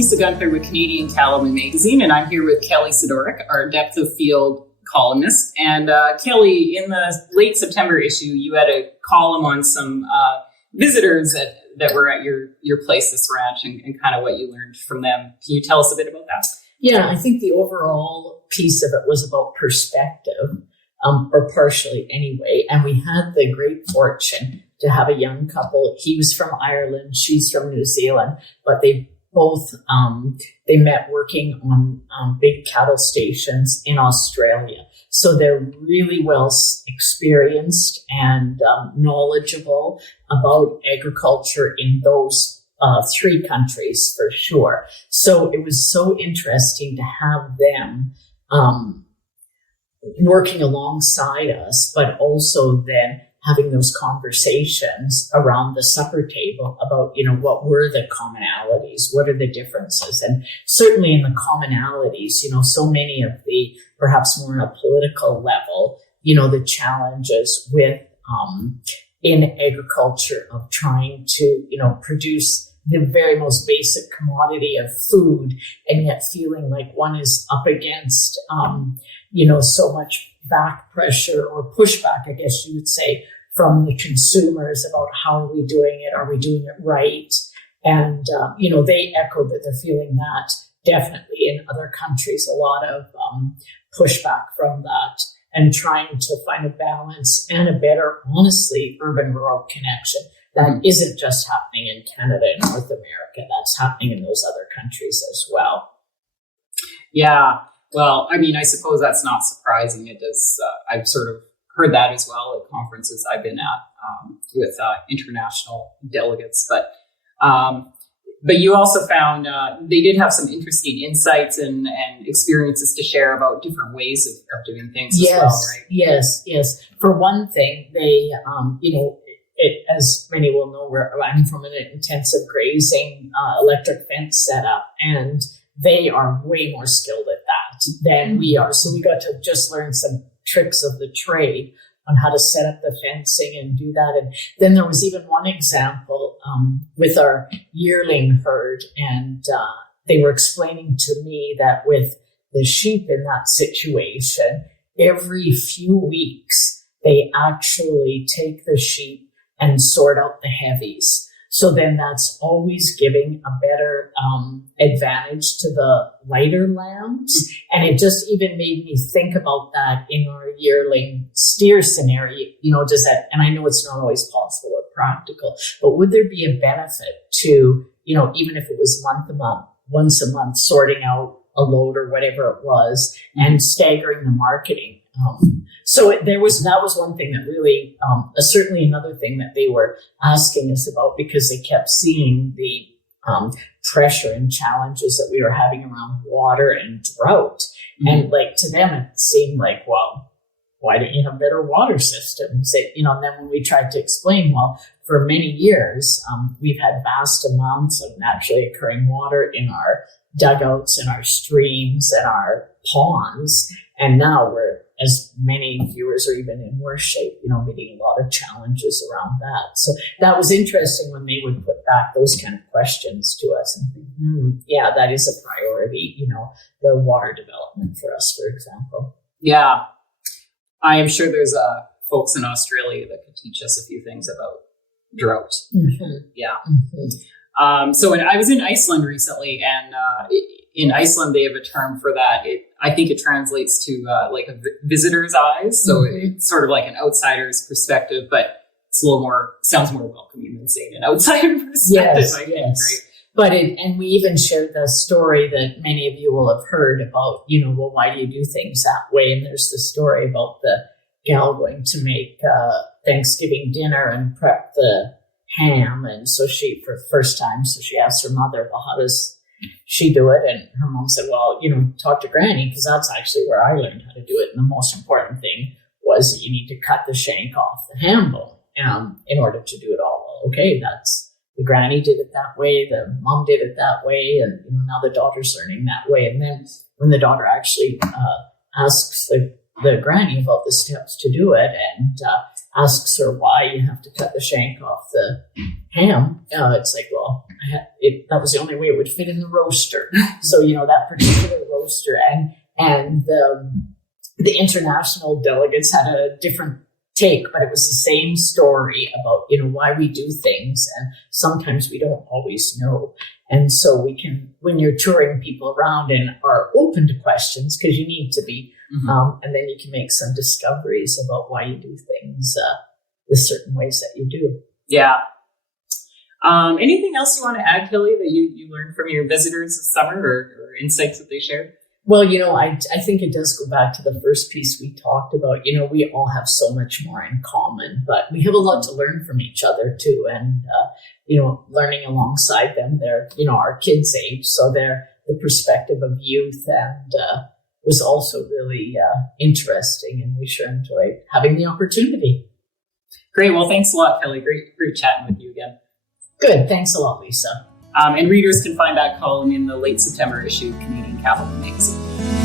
Lisa Gunther with Canadian Cattleman Magazine, and I'm here with Kelly Sidorik, our Depth of Field columnist. And Kelly, in the late September issue, you had a column on some visitors that were at your place, this ranch, and kind of what you learned from them. Can you tell us a bit about that? Yeah, I think the overall piece of it was about perspective, or partially anyway. And we had the great fortune to have a young couple. He was from Ireland, she's from New Zealand, but they both, they met working on big cattle stations in Australia. So they're really well experienced and knowledgeable about agriculture in those three countries for sure. So it was so interesting to have them working alongside us, but also then having those conversations around the supper table about, what were the commonalities? What are the differences? And certainly in the commonalities, so many of the, perhaps more on a political level, the challenges with, in agriculture of trying to, produce the very most basic commodity of food, and yet feeling like one is up against, so much back pressure or pushback, I guess you would say, from the consumers about how are we doing it? Are we doing it right? And, they echo that they're feeling that definitely in other countries, a lot of pushback from that, and trying to find a balance and a better, honestly, urban-rural connection. That isn't just happening in Canada and North America. That's happening in those other countries as well. Yeah. Well, I suppose that's not surprising. It does. I've sort of heard that as well at conferences I've been at with international delegates. But you also found they did have some interesting insights and experiences to share about different ways of doing things as well, right? Yes. For one thing, they, as many will know, I'm from an intensive grazing electric fence setup, and they are way more skilled at that than we are. So we got to just learn some tricks of the trade on how to set up the fencing and do that. And then there was even one example with our yearling herd, and they were explaining to me that with the sheep in that situation, every few weeks, they actually take the sheep and sort out the heavies. So then that's always giving a better advantage to the lighter lambs. And it just even made me think about that in our yearling steer scenario. Does that, and I know it's not always possible or practical, but would there be a benefit to, even if it was once a month, sorting out a load or whatever it was and staggering the marketing? So that was one thing that really, certainly another thing that they were asking us about, because they kept seeing the pressure and challenges that we were having around water and drought. Mm-hmm. And like to them, it seemed like, well, why don't you have better water systems? And then when we tried to explain, well, for many years, we've had vast amounts of naturally occurring water in our dugouts and our streams and our ponds. And now we're, as many viewers are even in worse shape, meeting a lot of challenges around that. So that was interesting when they would put back those kind of questions to us and think, yeah, that is a priority, the water development for us, for example. Yeah. I am sure there's folks in Australia that could teach us a few things about drought. Mm-hmm. Yeah. Mm-hmm. So I was in Iceland recently, and in Iceland, they have a term for that. I think it translates to like a visitor's eyes. So it's sort of like an outsider's perspective, but it's sounds more welcoming than saying an outsider perspective, I think, right? But and we even shared the story that many of you will have heard about, well, why do you do things that way? And there's the story about the gal going to make Thanksgiving dinner and prep the ham. And so for the first time, so she asked her mother, well, how does she do it? And her mom said, well, talk to Granny, because that's actually where I learned how to do it. And the most important thing was that you need to cut the shank off the ham bone in order to do it all. Well, okay, the Granny did it that way, the mom did it that way, and now the daughter's learning that way. And then when the daughter actually asks the Granny about the steps to do it, and asks her why you have to cut the shank off the ham, it's like, well, that was the only way it would fit in the roaster. So, that particular roaster and the international delegates had a different take, but it was the same story about, why we do things. And sometimes we don't always know. And so when you're touring people around and are open to questions, because you need to be, and then you can make some discoveries about why you do things the certain ways that you do. Yeah. Anything else you want to add, Kelly, that you learned from your visitors this summer or insights that they shared? Well, I think it does go back to the first piece we talked about. We all have so much more in common, but we have a lot to learn from each other too. And, learning alongside them, they're, our kids' age. So they're the perspective of youth and was also really interesting. And we sure enjoyed having the opportunity. Great. Well, thanks a lot, Kelly. Great chatting with you again. Good. Thanks a lot, Lisa. And readers can find that column in the late September issue of Canadian Capital Magazine.